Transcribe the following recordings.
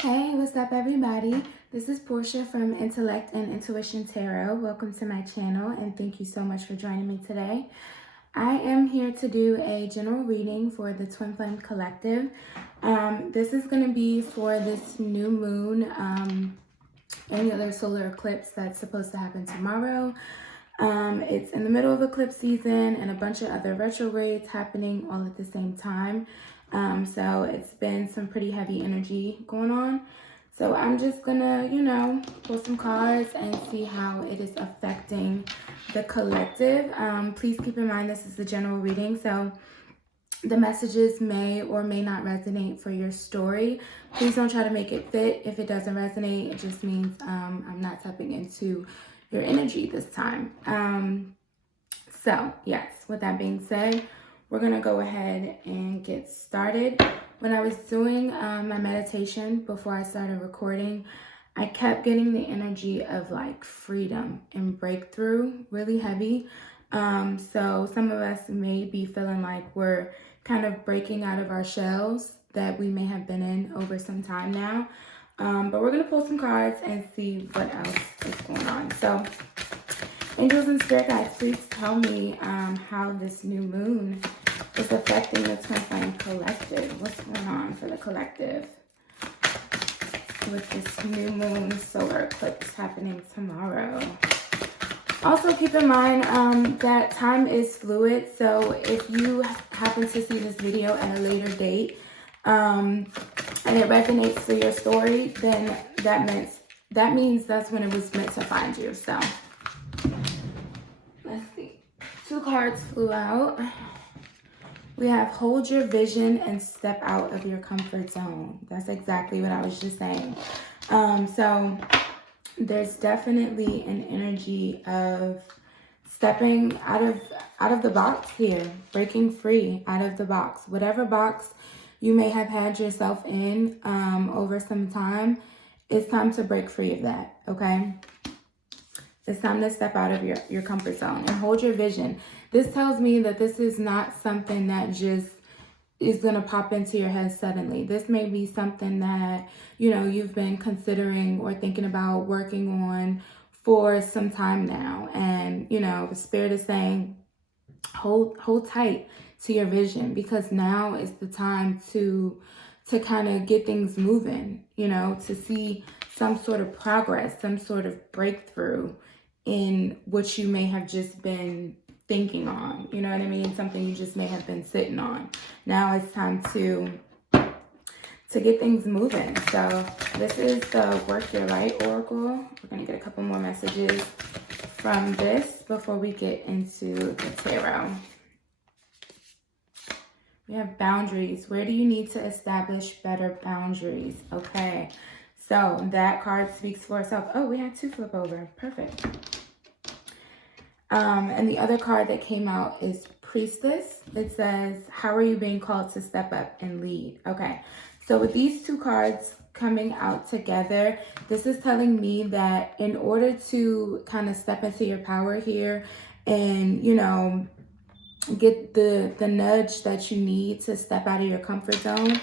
Hey, what's up, everybody? This is Portia from Intellect and Intuition Tarot. Welcome to my channel, and thank you so much for joining me today. I am here to do a general reading for the Twin Flame Collective. This is going to be for this new moon, any other solar eclipse that's supposed to happen tomorrow. It's in the middle of eclipse season and a bunch of other retrogrades happening all at the same time. So it's been some pretty heavy energy going on. So I'm just gonna, pull some cards and see how it is affecting the collective. Please keep in mind this is a general reading, so the messages may or may not resonate for your story. Please don't try to make it fit. If it doesn't resonate, it just means I'm not tapping into your energy this time. So yes, with that being said, we're gonna go ahead and get started. When I was doing my meditation before I started recording, I kept getting the energy of like freedom and breakthrough really heavy. So some of us may be feeling like we're kind of breaking out of our shells that we may have been in over some time now. But we're gonna pull some cards and see what else is going on. So angels and spirit guides, please tell me how this new moon is affecting the Twin Flame Collective. What's going on for the collective with this new moon solar eclipse happening tomorrow? Also keep in mind that time is fluid, so if you happen to see this video at a later date and it resonates for your story, then that means that's when it was meant to find you. So let's see. 2 cards flew out. We have hold your vision and step out of your comfort zone. That's exactly what I was just saying. So there's definitely an energy of stepping out of the box here, breaking free out of the box. Whatever box you may have had yourself in over some time, it's time to break free of that, okay? It's time to step out of your comfort zone and hold your vision. This tells me that this is not something that just is going to pop into your head suddenly. This may be something that, you've been considering or thinking about working on for some time now. And, the spirit is saying, hold tight to your vision, because now is the time to kind of get things moving, to see some sort of progress, some sort of breakthrough in what you may have just been thinking on, you know what I mean? Something you just may have been sitting on. Now it's time to get things moving. So this is the Work Your Light Oracle. We're gonna get a couple more messages from this before we get into the tarot. We have boundaries. Where do you need to establish better boundaries? Okay, so that card speaks for itself. Oh, we had 2 flip over. Perfect. And the other card that came out is Priestess. It says, how are you being called to step up and lead? Okay, so with these 2 cards coming out together, this is telling me that in order to kind of step into your power here and, get the nudge that you need to step out of your comfort zone,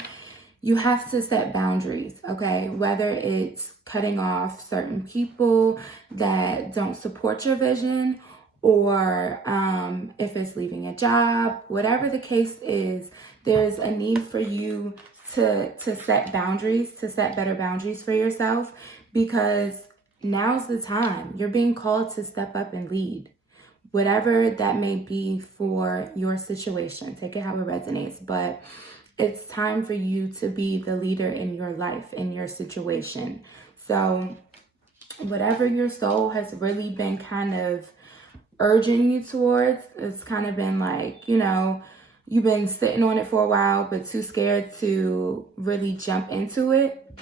you have to set boundaries, okay? Whether it's cutting off certain people that don't support your vision, or if it's leaving a job, whatever the case is, there's a need for you to set boundaries, to set better boundaries for yourself, because now's the time. You're being called to step up and lead, whatever that may be for your situation. Take it how it resonates, but it's time for you to be the leader in your life, in your situation. So whatever your soul has really been kind of urging you towards, it's kind of been like, you've been sitting on it for a while, but too scared to really jump into it.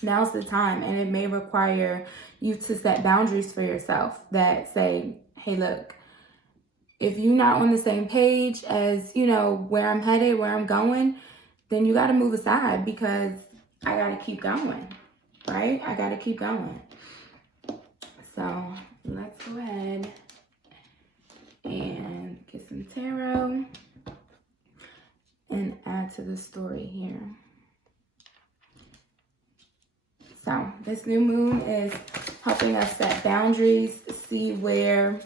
Now's the time, and it may require you to set boundaries for yourself that say, hey, look, if you're not on the same page as, where I'm headed, where I'm going, then you got to move aside, because I got to keep going, right? I got to keep going. So let's go ahead and get some tarot and add to the story here. So this new moon is helping us set boundaries, see where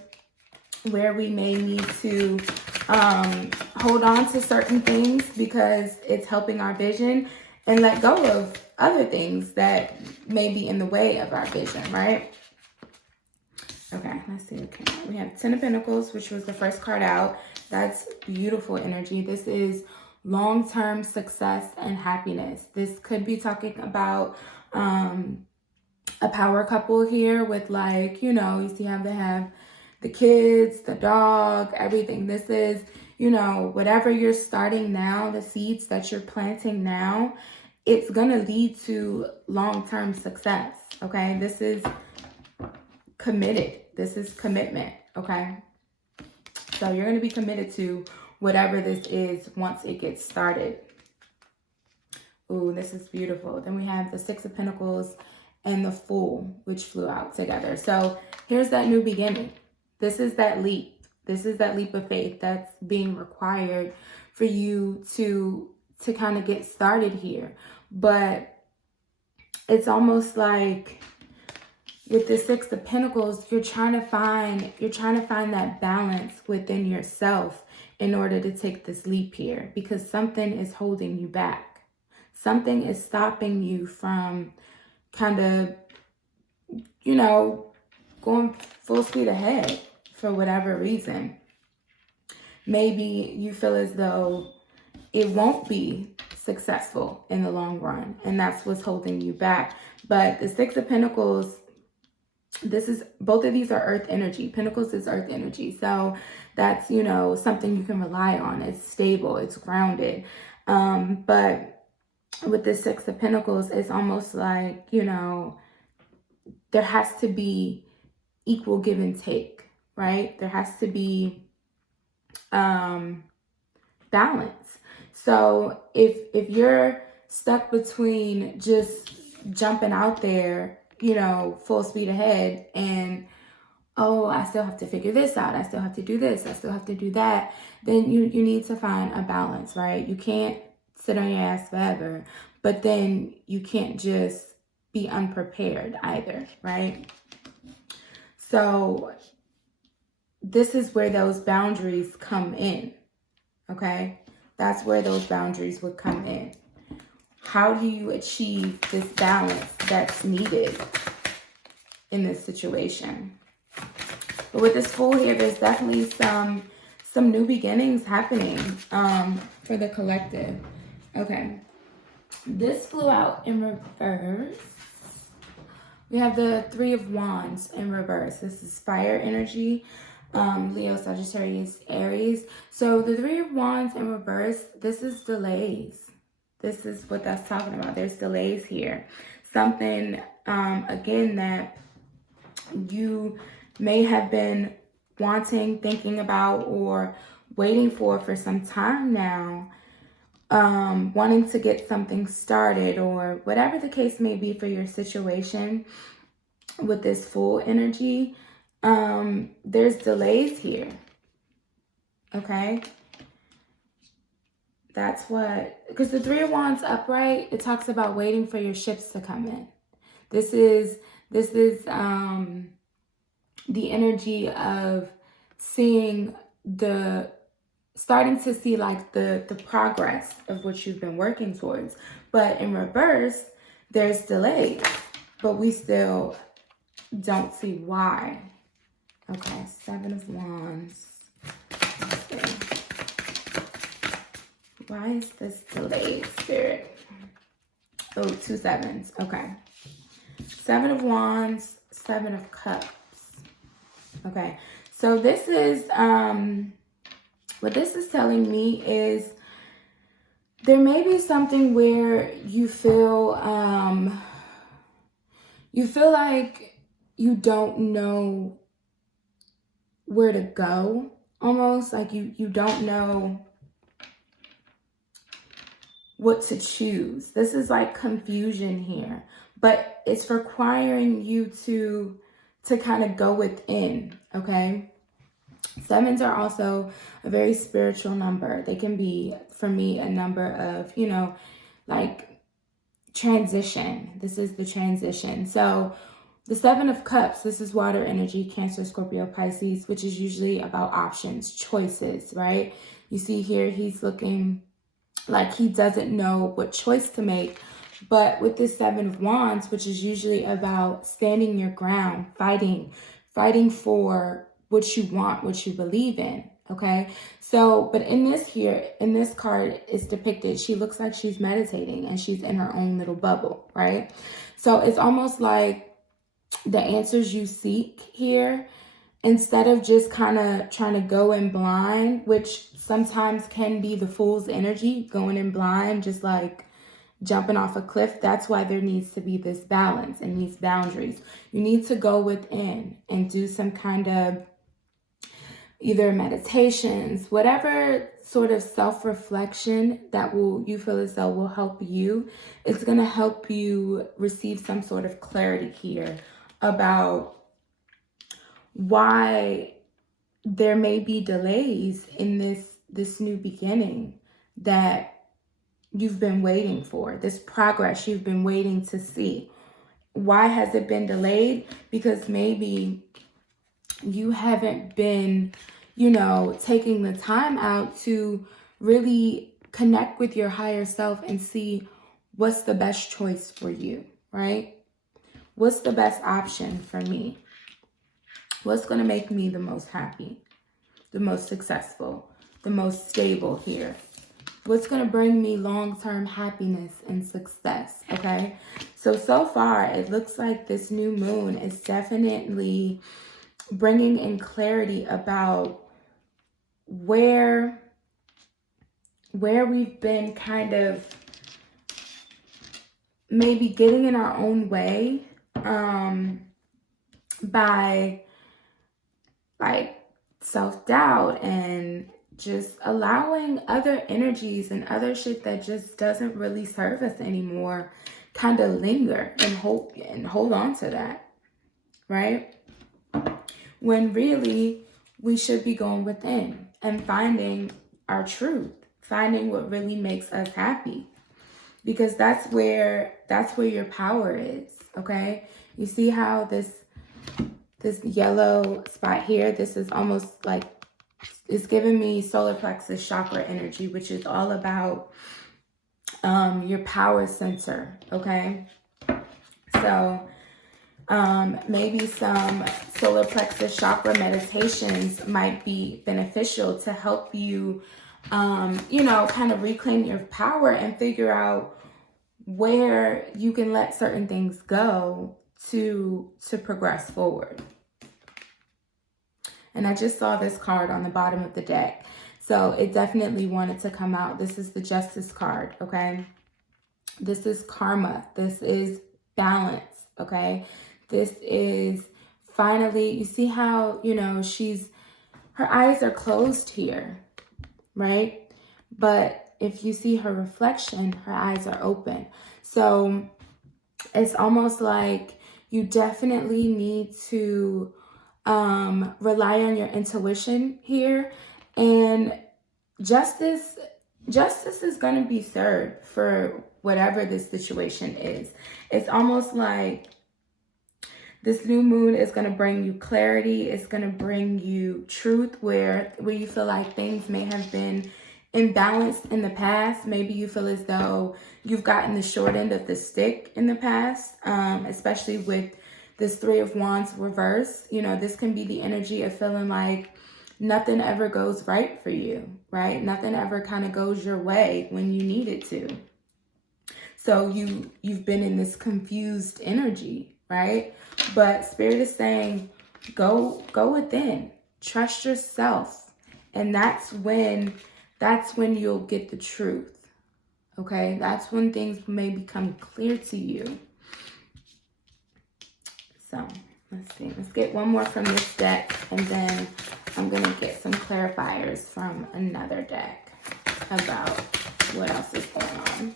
we may need to hold on to certain things because it's helping our vision, and let go of other things that may be in the way of our vision, right? Okay, let's see. Okay, we have Ten of Pentacles, which was the first card out. That's beautiful energy. This is long-term success and happiness. This could be talking about a power couple here with, like, you know, you see how they have the kids, the dog, everything. This is, you know, whatever you're starting now, the seeds that you're planting now, it's going to lead to long-term success, okay? This is committed. This is commitment, okay? So you're going to be committed to whatever this is once it gets started. Ooh, this is beautiful. Then we have the Six of Pentacles and the Fool, which flew out together. So here's that new beginning. This is that leap. This is that leap of faith that's being required for you to kind of get started here. But it's almost like with the Six of Pentacles, you're trying to find that balance within yourself in order to take this leap here, because something is holding you back. Something is stopping you from kind of, you know, going full speed ahead for whatever reason. Maybe you feel as though it won't be successful in the long run, and that's what's holding you back. But the Six of Pentacles, both of these are earth energy. Pentacles is earth energy. So that's, you know, something you can rely on. It's stable, it's grounded. But with the Six of Pentacles, it's almost like, you know, there has to be equal give and take, right? There has to be balance. So if you're stuck between just jumping out there, you know, full speed ahead, and, oh, I still have to figure this out, I still have to do this, I still have to do that, then you need to find a balance, right? You can't sit on your ass forever, but then you can't just be unprepared either, right? So this is where those boundaries come in, okay? That's where those boundaries would come in. How do you achieve this balance that's needed in this situation? But with this Fool here, there's definitely some new beginnings happening for the collective. Okay, this flew out in reverse. We have the Three of Wands in reverse. This is fire energy. Leo, Sagittarius, Aries. So the Three of Wands in reverse, this is delays. This is what that's talking about. There's delays here. Something, again, that you may have been wanting, thinking about, or waiting for some time now. Wanting to get something started, or whatever the case may be for your situation with this Fool energy. There's delays here. Okay. That's what, because the Three of Wands upright, it talks about waiting for your ships to come in. This is the energy of starting to see like the progress of what you've been working towards. But in reverse, there's delays, but we still don't see why. Okay, Seven of Wands. Why is this delayed, Spirit? Oh, 2 sevens. Okay. Seven of Wands, Seven of Cups. Okay. So this is, what this is telling me is there may be something where you feel like you don't know where to go, almost like you don't know what to choose. This is like confusion here, but it's requiring you to kind of go within, okay? Sevens are also a very spiritual number. They can be, for me, a number of, you know, like transition. This is the transition. So the Seven of Cups, this is water energy, Cancer, Scorpio, Pisces, which is usually about options, choices, right? You see here, he's looking like he doesn't know what choice to make. But with this Seven of Wands, which is usually about standing your ground, fighting for what you want, what you believe in, okay? So, but in this card is depicted, she looks like she's meditating and she's in her own little bubble, right? So it's almost like the answers you seek here, instead of just kind of trying to go in blind, which sometimes can be the fool's energy, going in blind, just like jumping off a cliff. That's why there needs to be this balance and these boundaries. You need to go within and do some kind of either meditations, whatever sort of self-reflection that you feel as though will help you. It's going to help you receive some sort of clarity here about why there may be delays in this new beginning that you've been waiting for, this progress you've been waiting to see. Why has it been delayed? Because maybe you haven't been, taking the time out to really connect with your higher self and see what's the best choice for you, right? What's the best option for me? What's going to make me the most happy, the most successful, the most stable here? What's going to bring me long-term happiness and success, okay? So far, it looks like this new moon is definitely bringing in clarity about where we've been kind of maybe getting in our own way by like self-doubt and just allowing other energies and other shit that just doesn't really serve us anymore kind of linger and hold on to that, right? When really we should be going within and finding our truth, finding what really makes us happy, because that's where your power is, okay? You see how this yellow spot here, this is almost like, it's giving me solar plexus chakra energy, which is all about your power center, okay? So maybe some solar plexus chakra meditations might be beneficial to help you, kind of reclaim your power and figure out where you can let certain things go to progress forward. And I just saw this card on the bottom of the deck, so it definitely wanted to come out. This is the Justice card, okay? This is karma. This is balance, okay? This is finally, you see how, her eyes are closed here, right? But if you see her reflection, her eyes are open. So it's almost like you definitely need to rely on your intuition here, and justice is going to be served for whatever this situation is. It's almost like this new moon is going to bring you clarity. It's going to bring you truth where you feel like things may have been imbalanced in the past. Maybe you feel as though you've gotten the short end of the stick in the past, especially with this Three of Wands reverse. This can be the energy of feeling like nothing ever goes right for you, right? Nothing ever kind of goes your way when you need it to. So you've been in this confused energy, right? But Spirit is saying, go within, trust yourself. And that's when you'll get the truth, okay? That's when things may become clear to you. So let's see. Let's get one more from this deck, and then I'm going to get some clarifiers from another deck about what else is going on.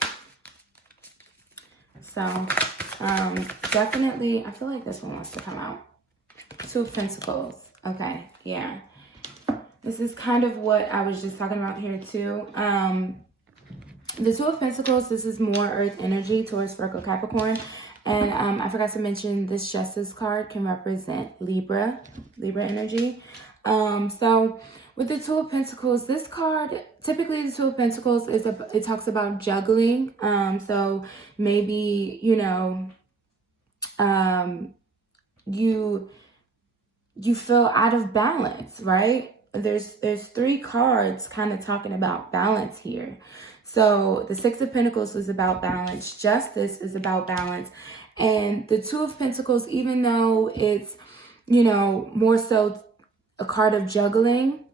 So definitely, I feel like this one wants to come out. Two of Pentacles. Okay, yeah. This is kind of what I was just talking about here too. The Two of Pentacles, this is more Earth energy towards Virgo, Capricorn. And I forgot to mention this Justice card can represent Libra energy. So with the Two of Pentacles, this card, typically the Two of Pentacles it talks about juggling. So maybe, you know, you feel out of balance, right? There's three cards kind of talking about balance here. So the Six of Pentacles is about balance. Justice is about balance. And the Two of Pentacles, even though it's, you know, more so a card of juggling,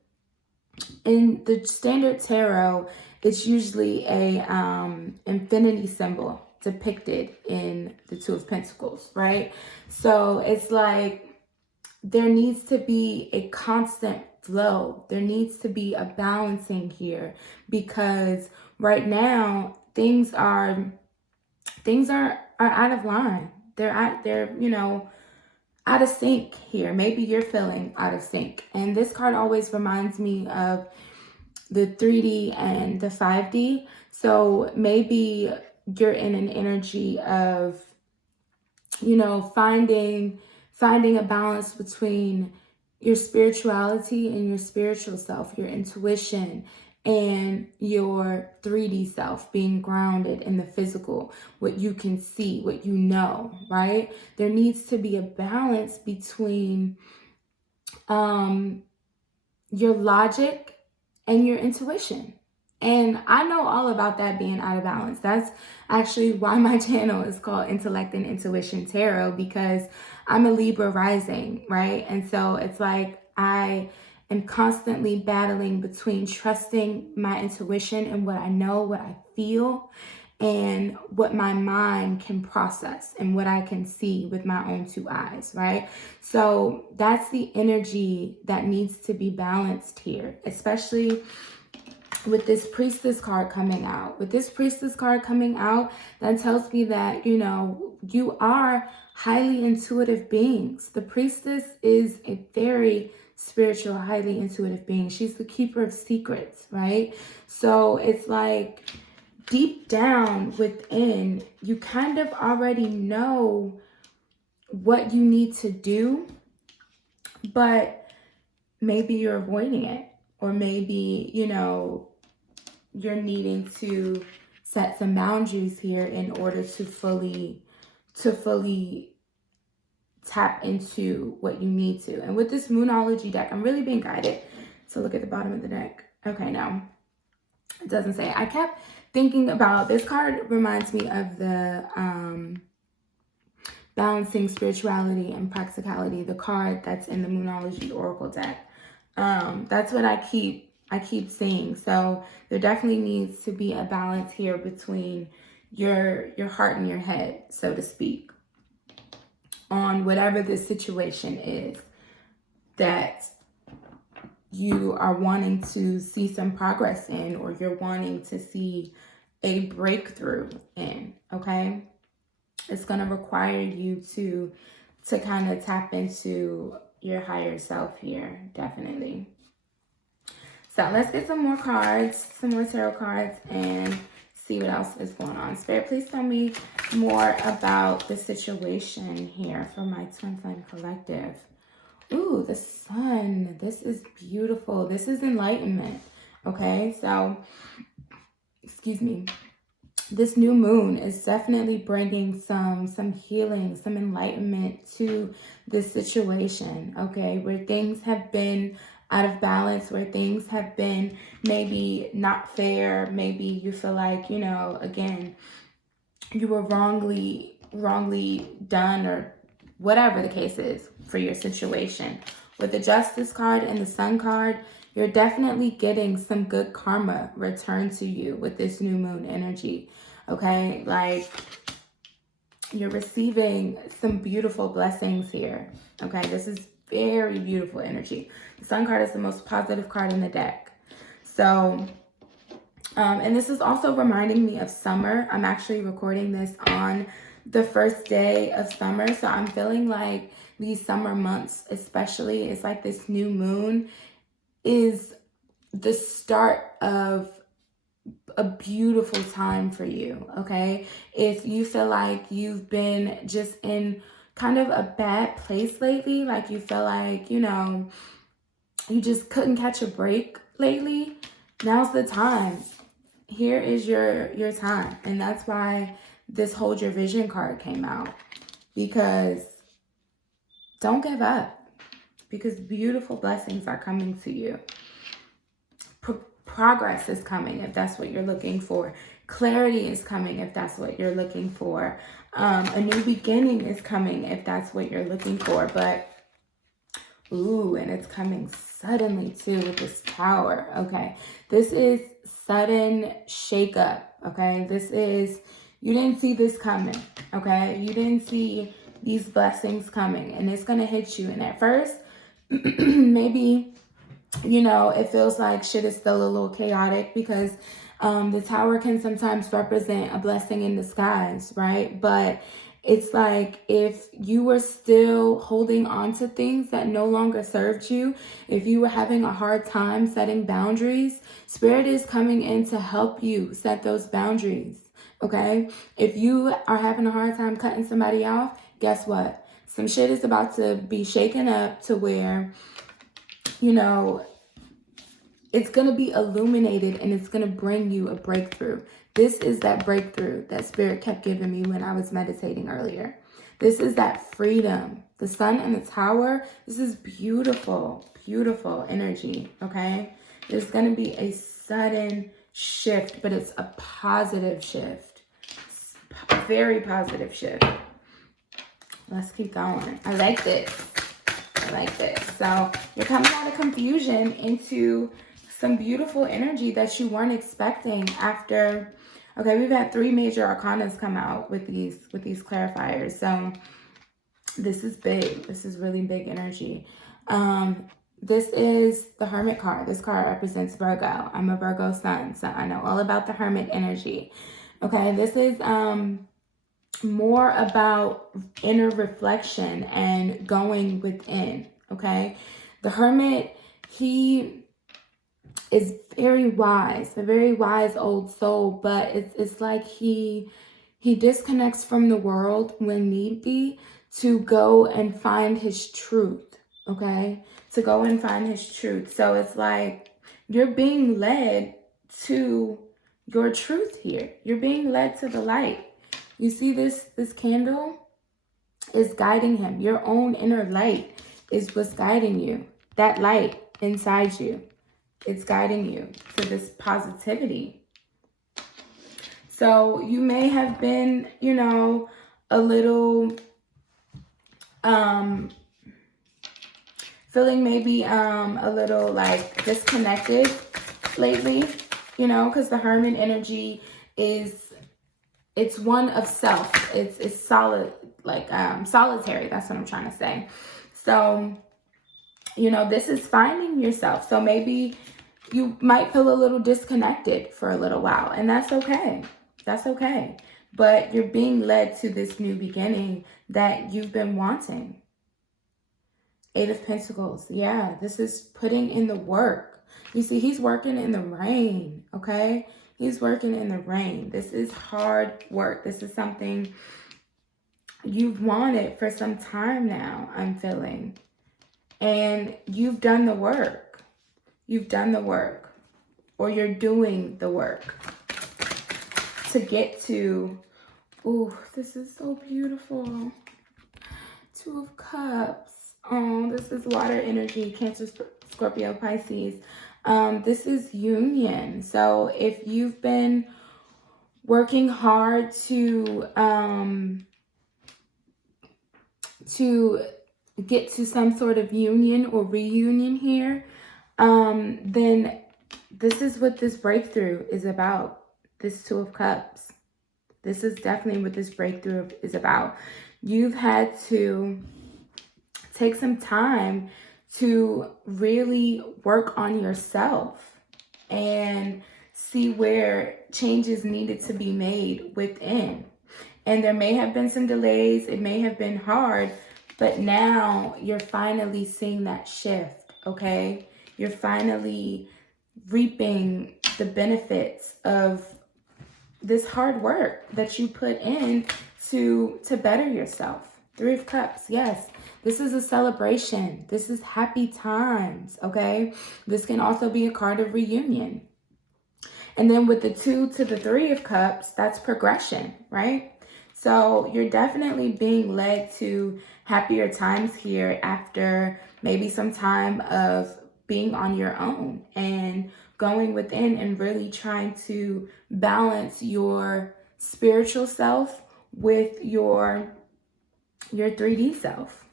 in the standard tarot, it's usually a infinity symbol depicted in the Two of Pentacles, right? So it's like there needs to be a constant flow. There needs to be a balancing here, because right now things are out of line. They're you know, out of sync here. Maybe you're feeling out of sync. And this card always reminds me of the 3D and the 5D. So maybe you're in an energy of, you know, finding a balance between your spirituality and your spiritual self, your intuition, and your 3D self, being grounded in the physical, what you can see, what you know, right? There needs to be a balance between your logic and your intuition. And I know all about that being out of balance. That's actually why my channel is called Intellect and Intuition Tarot, because I'm a Libra rising, right? And so it's like I am constantly battling between trusting my intuition and what I know, what I feel, and what my mind can process and what I can see with my own two eyes, right? So that's the energy that needs to be balanced here, especially with this Priestess card coming out. With this Priestess card coming out, that tells me that, you know, you are highly intuitive beings. The Priestess is a very spiritual, highly intuitive being. She's the keeper of secrets, right? So it's like deep down within, you kind of already know what you need to do, but maybe you're avoiding it, or maybe, you know, you're needing to set some boundaries here in order to fully tap into what you need to. And with this Moonology deck, I'm really being guided to look at the bottom of the deck. Okay, no, it doesn't say. I kept thinking about this card. Reminds me of the balancing spirituality and practicality, the card that's in the Moonology Oracle deck. That's what I keep seeing. So there definitely needs to be a balance here between your heart and your head, so to speak, on whatever the situation is that you are wanting to see some progress in, or you're wanting to see a breakthrough in, okay? It's going to require you to kind of tap into your higher self here, definitely. So let's get some more cards, some more tarot cards, and see what else is going on. Spirit, please tell me more about the situation here for my Twin Flame Collective. Ooh, the Sun. This is beautiful. This is enlightenment. Okay, so, excuse me. This new moon is definitely bringing some healing, some enlightenment to this situation, okay, where things have been out of balance, where things have been maybe not fair. Maybe you feel like, you know, again, you were wrongly done, or whatever the case is for your situation. With the Justice card and the Sun card, you're definitely getting some good karma returned to you with this new moon energy, okay? Like, you're receiving some beautiful blessings here, okay? This is very beautiful energy. The Sun card is the most positive card in the deck. So, and this is also reminding me of summer. I'm actually recording this on the first day of summer. So I'm feeling like these summer months especially, it's like this new moon is the start of a beautiful time for you, okay? If you feel like you've been just in kind of a bad place lately, like you feel like, you know, you just couldn't catch a break lately, now's the time. Here is your time. And that's why this Hold Your Vision card came out, because don't give up, because beautiful blessings are coming to you. Progress is coming if that's what you're looking for. Clarity is coming if that's what you're looking for. A new beginning is coming if that's what you're looking for. But, ooh, and it's coming suddenly too with this Tower. Okay, this is sudden shakeup. Okay, this is, you didn't see this coming. Okay, you didn't see these blessings coming, and it's going to hit you. And at first, maybe, you know, it feels like shit is still a little chaotic, because the Tower can sometimes represent a blessing in disguise, right? But it's like if you were still holding on to things that no longer served you, if you were having a hard time setting boundaries, Spirit is coming in to help you set those boundaries, okay? If you are having a hard time cutting somebody off, guess what? Some shit is about to be shaken up to where, you know, it's going to be illuminated, and it's going to bring you a breakthrough. This is that breakthrough that Spirit kept giving me when I was meditating earlier. This is that freedom. The Sun and the Tower, this is beautiful, beautiful energy, okay? There's going to be a sudden shift, but it's a positive shift. Very positive shift. Let's keep going. I like this. I like this. So you're coming out of confusion into some beautiful energy that you weren't expecting after. Okay, we've had 3 major arcanas come out with these clarifiers. So this is big. This is really big energy. This is the Hermit card. This card represents Virgo. I'm a Virgo sun, so I know all about the Hermit energy. Okay, this is more about inner reflection and going within, okay? The Hermit, he is very wise, a very wise old soul, but it's like he disconnects from the world when need be to go and find his truth, okay? To go and find his truth. So it's like you're being led to your truth here. You're being led to the light. You see this candle is guiding him. Your own inner light is what's guiding you. That light inside you, it's guiding you to this positivity. So you may have been, you know, a little feeling maybe a little like disconnected lately, you know, because the Hermit energy is, it's one of self. It's solid, like solitary. That's what I'm trying to say. So, you know, this is finding yourself. So maybe you might feel a little disconnected for a little while, and that's okay. That's okay. But you're being led to this new beginning that you've been wanting. 8 of Pentacles. Yeah, this is putting in the work. You see, he's working in the rain, okay? He's working in the rain. This is hard work. This is something you've wanted for some time now, I'm feeling. And you've done the work. You've done the work. Or you're doing the work to get to, ooh, this is so beautiful. 2 of Cups. Oh, this is water energy, Cancer, Scorpio, Pisces. This is union. So if you've been working hard to get to some sort of union or reunion here, then this is what this breakthrough is about. This 2 of Cups. This is definitely what this breakthrough is about. You've had to take some time to really work on yourself and see where changes needed to be made within. And there may have been some delays. It may have been hard, but now you're finally seeing that shift, okay? You're finally reaping the benefits of this hard work that you put in to better yourself. Three of Cups, yes. This is a celebration. This is happy times, okay? This can also be a card of reunion. And then with the 2 to the 3 of Cups, that's progression, right? So you're definitely being led to happier times here after maybe some time of being on your own and going within and really trying to balance your spiritual self with your 3D self.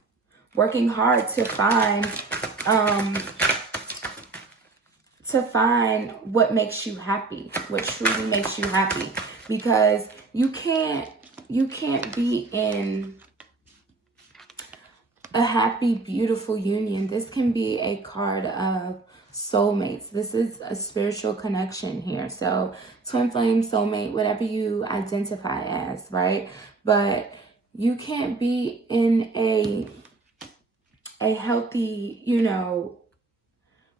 Working hard to find what makes you happy, what truly makes you happy, because you can't be in a happy, beautiful union. This can be a card of soulmates. This is a spiritual connection here. So twin flame, soulmate, whatever you identify as, right? But you can't be in a healthy,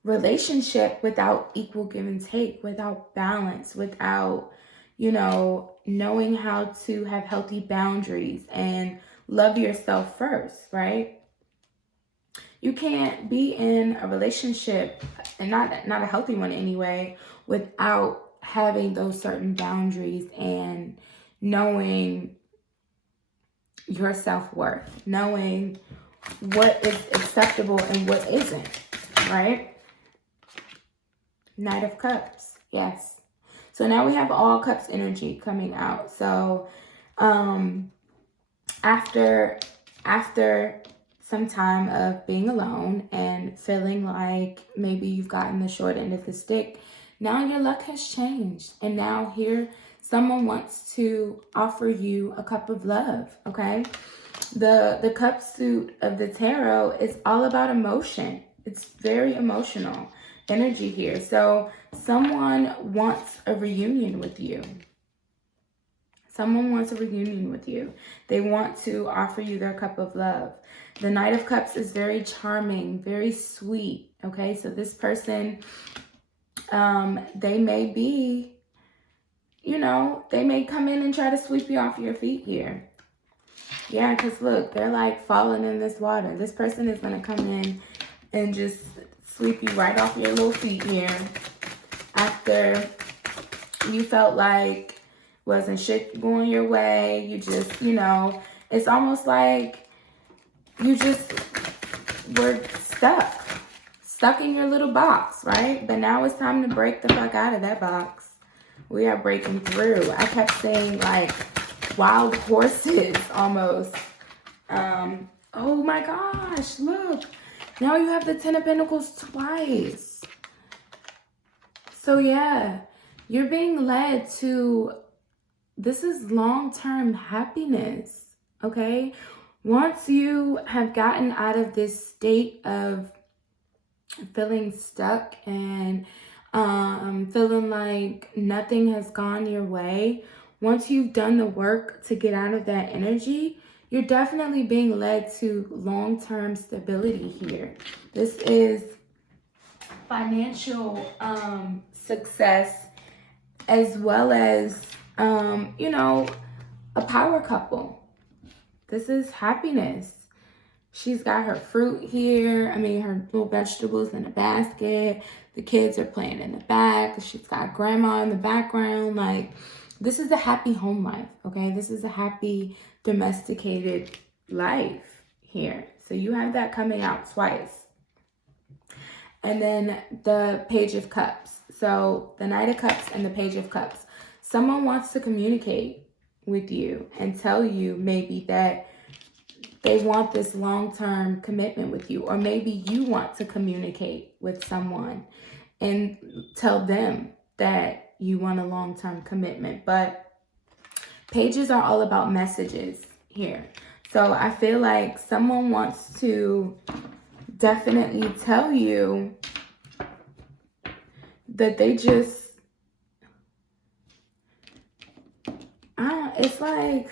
relationship without equal give and take, without balance, without, knowing how to have healthy boundaries and love yourself first, right? You can't be in a relationship, and not a healthy one anyway, without having those certain boundaries and knowing your self-worth, knowing what is acceptable and what isn't, right? Knight of Cups, yes. So now we have all cups energy coming out. So after some time of being alone and feeling like maybe you've gotten the short end of the stick, now your luck has changed. And now here, someone wants to offer you a cup of love, okay? The cup suit of the tarot is all about emotion. It's very emotional energy here. So someone wants a reunion with you. Someone wants a reunion with you. They want to offer you their cup of love. The Knight of Cups is very charming, very sweet, okay? So this person, they may be, they may come in and try to sweep you off your feet here. Yeah, because look, they're like falling in this water. This person is going to come in and just sweep you right off your little feet here after you felt like wasn't shit going your way. You just, it's almost like you just were stuck in your little box, right? But now it's time to break the fuck out of that box. We are breaking through. I kept saying like wild horses almost. Oh my gosh, look. Now you have the 10 of Pentacles twice. So yeah, you're being led to, this is long-term happiness, okay? Once you have gotten out of this state of feeling stuck and feeling like nothing has gone your way, once you've done the work to get out of that energy, you're definitely being led to long-term stability here. This is financial success as well as, a power couple. This is happiness. She's got her fruit here. Her little vegetables in a basket. The kids are playing in the back. She's got grandma in the background. Like, this is a happy home life, okay? This is a happy domesticated life here. So you have that coming out twice. And then the Page of Cups. So the Knight of Cups and the Page of Cups. Someone wants to communicate with you and tell you maybe that they want this long-term commitment with you. Or maybe you want to communicate with someone and tell them that you want a long-term commitment. But pages are all about messages here. So I feel like someone wants to definitely tell you that they just, it's like,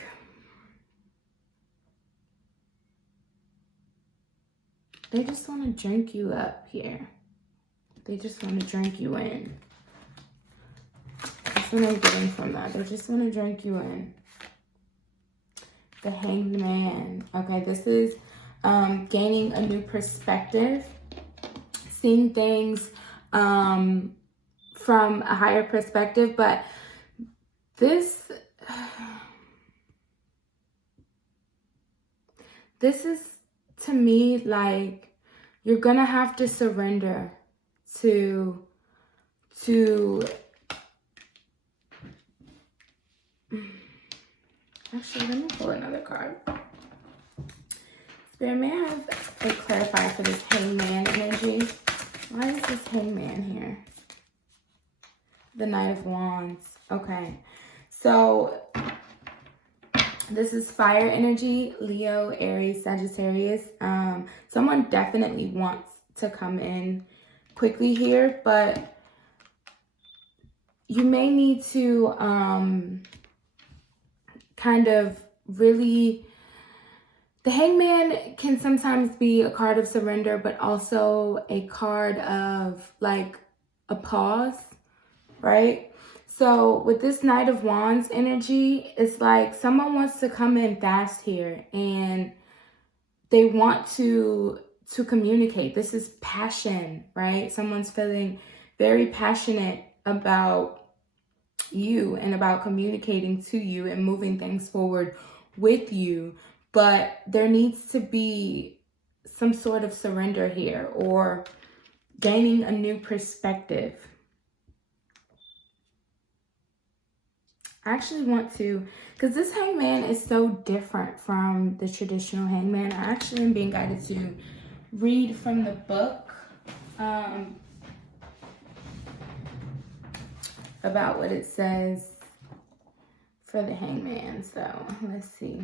they just want to drink you up here. They just want to drink you in. That's what I'm getting from that. They just want to drink you in. The Hanged Man. Okay, this is gaining a new perspective, seeing things from a higher perspective, but this is, to me, like, you're gonna have to surrender to actually, let me pull another card. Spirit, may I have a clarifier for this Hangman energy? Why is this Hangman here? The Knight of Wands. Okay. So this is fire energy, Leo, Aries, Sagittarius. Someone definitely wants to come in quickly here, but you may need to kind of really... The Hangman can sometimes be a card of surrender, but also a card of like a pause, right? So with this Knight of Wands energy, it's like someone wants to come in fast here and they want to communicate. This is passion, right? Someone's feeling very passionate about you and about communicating to you and moving things forward with you. But there needs to be some sort of surrender here or gaining a new perspective. I actually want to, because this Hangman is so different from the traditional Hangman. I actually am being guided to read from the book about what it says for the Hangman. So let's see.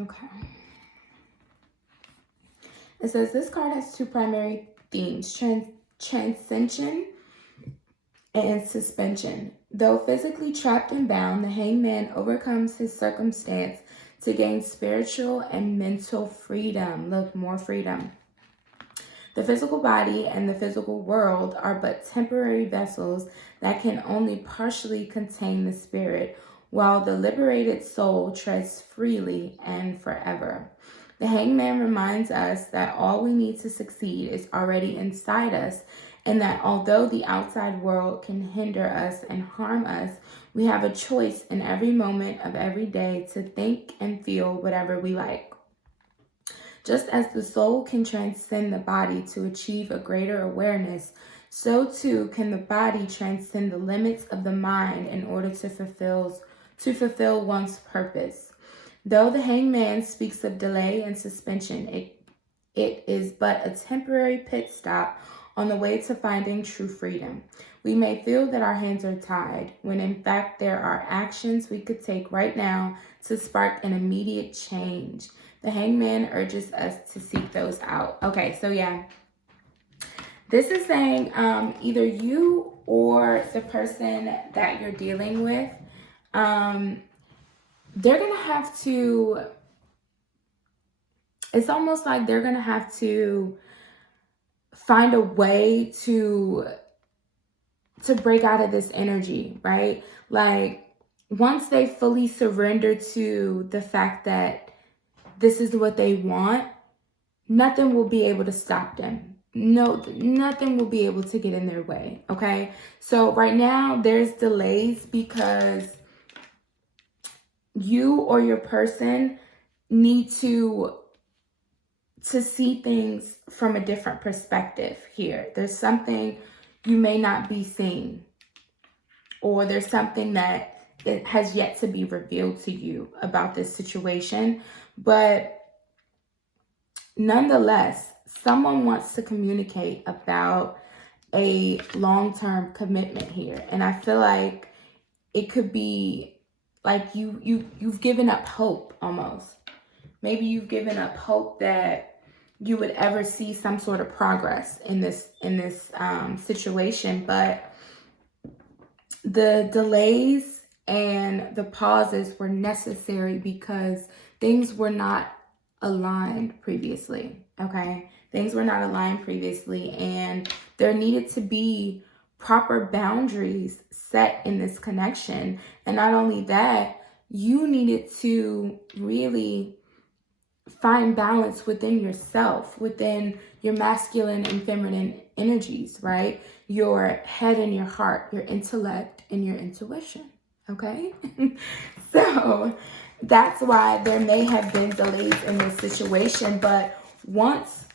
Okay. It says this card has two primary themes, transcension and suspension. Though physically trapped and bound, the Hangman overcomes his circumstance to gain spiritual and mental freedom. Look, more freedom. The physical body and the physical world are but temporary vessels that can only partially contain the spirit, while the liberated soul treads freely and forever. The Hangman reminds us that all we need to succeed is already inside us, and that although the outside world can hinder us and harm us, we have a choice in every moment of every day to think and feel whatever we like. Just as the soul can transcend the body to achieve a greater awareness, so too can the body transcend the limits of the mind in order to fulfill one's purpose. Though the Hangman speaks of delay and suspension, it is but a temporary pit stop on the way to finding true freedom. We may feel that our hands are tied, when in fact there are actions we could take right now to spark an immediate change. The Hangman urges us to seek those out. Okay, so yeah. This is saying either you or the person that you're dealing with, they're going to have to, it's almost like they're going to have to find a way to break out of this energy, right? Like, once they fully surrender to the fact that this is what they want, nothing will be able to stop them. No, nothing will be able to get in their way, okay? So right now, there's delays because you or your person need to see things from a different perspective here. There's something you may not be seeing, or there's something that it has yet to be revealed to you about this situation. But nonetheless, someone wants to communicate about a long-term commitment here. And I feel like it could be like you've given up hope almost. Maybe you've given up hope that you would ever see some sort of progress in this situation, but the delays and the pauses were necessary because things were not aligned previously, okay? Things were not aligned previously, and there needed to be proper boundaries set in this connection. And not only that, you needed to really find balance within yourself, within your masculine and feminine energies, right? Your head and your heart, your intellect and your intuition, okay? So that's why there may have been delays in this situation, but once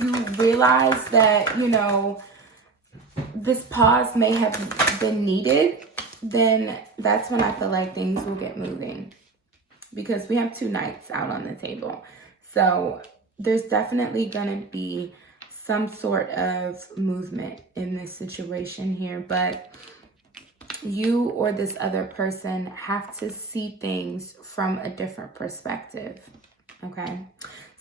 you realize that, you know, this pause may have been needed, then that's when I feel like things will get moving, because we have 2 knights out on the table. So there's definitely going to be some sort of movement in this situation here, but you or this other person have to see things from a different perspective, okay?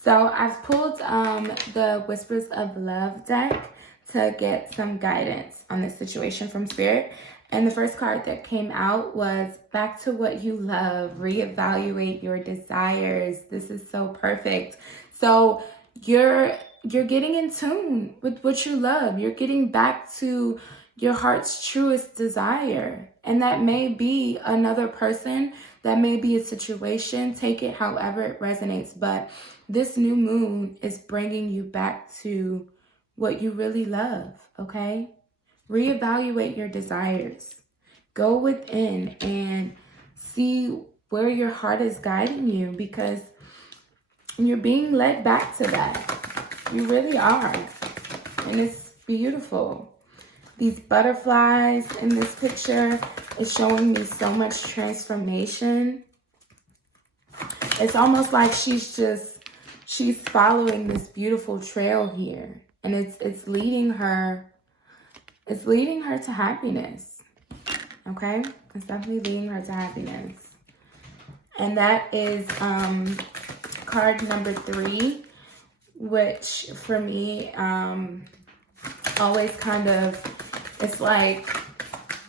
So I've pulled the Whispers of Love deck to get some guidance on this situation from Spirit. And the first card that came out was Back to What You Love, Reevaluate Your Desires. This is so perfect. So you're getting in tune with what you love. You're getting back to your heart's truest desire. And that may be another person, that may be a situation. Take it however it resonates. But this new moon is bringing you back to what you really love, okay? Reevaluate your desires. Go within and see where your heart is guiding you, because you're being led back to that. You really are. And it's beautiful. These butterflies in this picture is showing me so much transformation. It's almost like she's following this beautiful trail here. And it's leading her to happiness. Okay? It's definitely leading her to happiness. And that is card number 3, which for me always kind of, it's like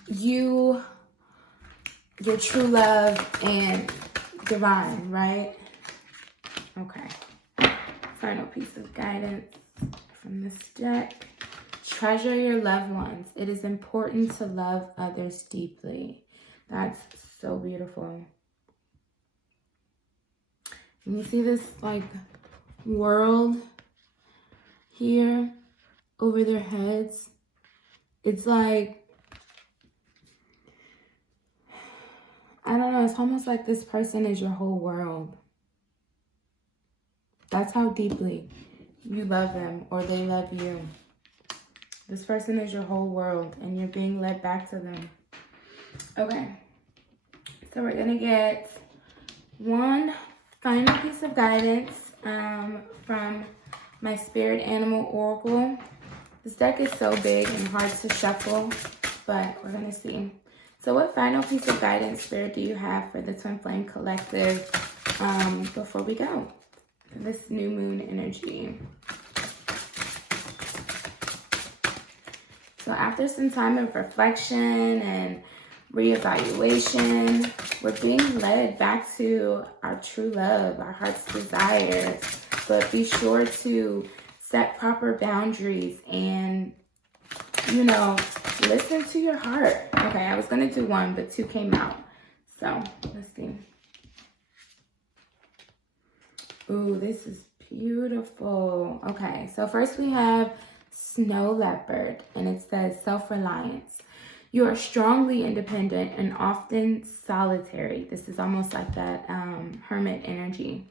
your true love and divine, right? Okay. Final piece of guidance from this deck. Treasure your loved ones. It is important to love others deeply. That's so beautiful. And you see this like world here over their heads. It's like, I don't know, it's almost like this person is your whole world. That's how deeply you love them, or they love you. This person is your whole world, and you're being led back to them. Okay. So we're going to get one final piece of guidance from my Spirit Animal Oracle. This deck is so big and hard to shuffle, but we're going to see. So what final piece of guidance, Spirit, do you have for the Twin Flame Collective before we go? For this new moon energy. So after some time of reflection and reevaluation, we're being led back to our true love, our heart's desires. But be sure to set proper boundaries and, you know, listen to your heart. Okay, I was going to do 1, but 2 came out. So let's see. Ooh, this is beautiful. Okay, so first we have Snow Leopard, and it says self-reliance. You are strongly independent and often solitary. This is almost like that hermit energy.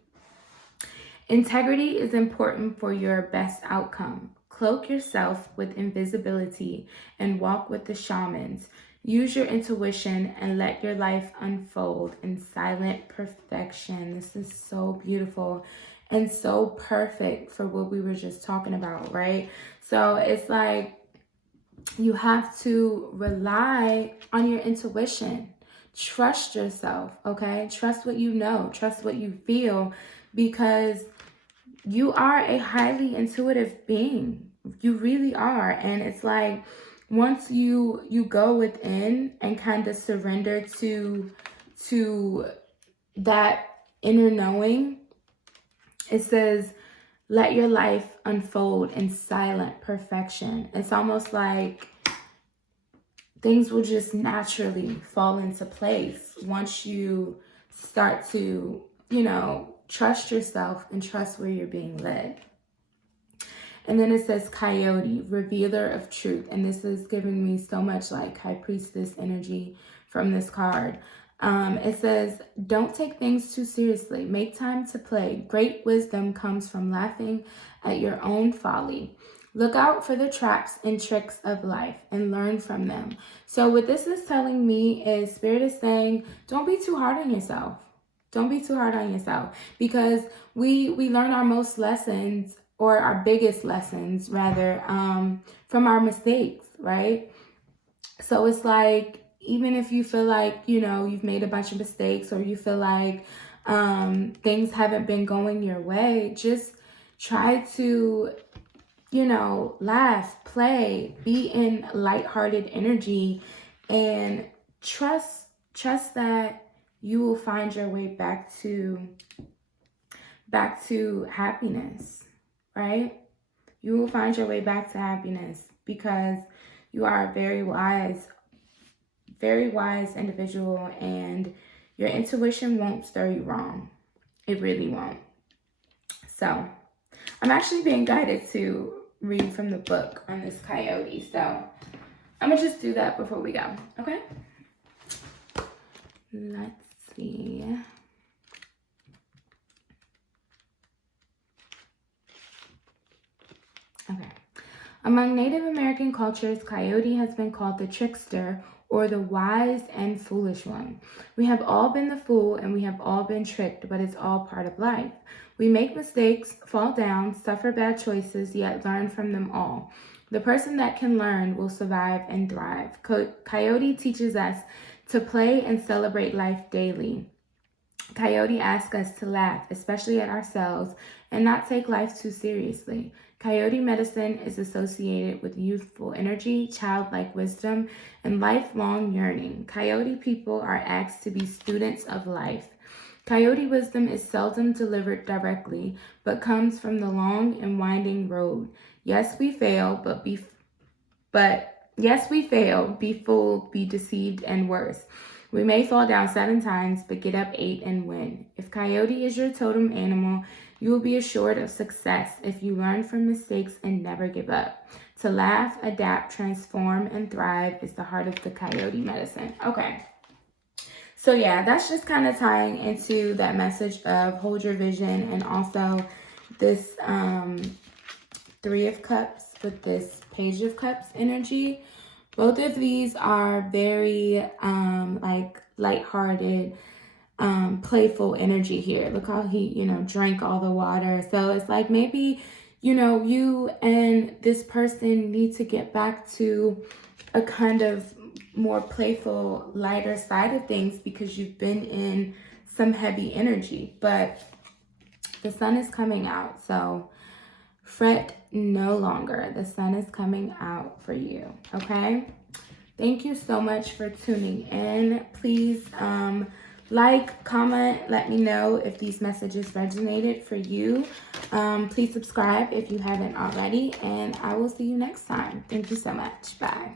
Integrity is important for your best outcome. Cloak yourself with invisibility and walk with the shamans. Use your intuition and let your life unfold in silent perfection. This is so beautiful and so perfect for what we were just talking about, right? So it's like you have to rely on your intuition. Trust yourself, okay? Trust what you know. Trust what you feel, because you are a highly intuitive being. You really are. And it's like once you go within and kind of surrender to that inner knowing. It says, let your life unfold in silent perfection. It's almost like things will just naturally fall into place once you start to, trust yourself and trust where you're being led. And then it says Coyote, revealer of truth. And this is giving me so much like High Priestess energy from this card. It says, don't take things too seriously. Make time to play. Great wisdom comes from laughing at your own folly. Look out for the traps and tricks of life and learn from them. So what this is telling me is Spirit is saying, don't be too hard on yourself. Don't be too hard on yourself, because we learn our most lessons, or our biggest lessons rather, from our mistakes, right? So it's like, even if you feel like, you've made a bunch of mistakes, or you feel like things haven't been going your way, just try to, laugh, play, be in lighthearted energy, and trust that you will find your way back to happiness, right? You will find your way back to happiness, because you are a very wise individual, and your intuition won't stir you wrong. It really won't. So I'm actually being guided to read from the book on this coyote. So I'm gonna just do that before we go, okay? Let's see. Okay. Among Native American cultures, coyote has been called the trickster, or the wise and foolish one. We have all been the fool, and we have all been tricked, but it's all part of life. We make mistakes, fall down, suffer bad choices, yet learn from them all. The person that can learn will survive and thrive. Coyote teaches us to play and celebrate life daily. Coyote asks us to laugh, especially at ourselves, and not take life too seriously. Coyote medicine is associated with youthful energy, childlike wisdom, and lifelong yearning. Coyote people are asked to be students of life. Coyote wisdom is seldom delivered directly, but comes from the long and winding road. Yes, we fail, be fooled, be deceived, and worse. We may fall down 7 times, but get up 8 and win. If coyote is your totem animal, you will be assured of success if you learn from mistakes and never give up. To laugh, adapt, transform, and thrive is the heart of the coyote medicine. Okay. So yeah, that's just kind of tying into that message of hold your vision, and also this 3 of Cups with this Page of Cups energy. Both of these are very like lighthearted, playful energy here. Look how he, drank all the water. So it's like maybe, you and this person need to get back to a kind of more playful, lighter side of things, because you've been in some heavy energy. But the sun is coming out, so fret no longer. The sun is coming out for you, okay? Thank you so much for tuning in. Please like, comment, let me know if these messages resonated for you. Please subscribe if you haven't already, and I will see you next time. Thank you so much. Bye.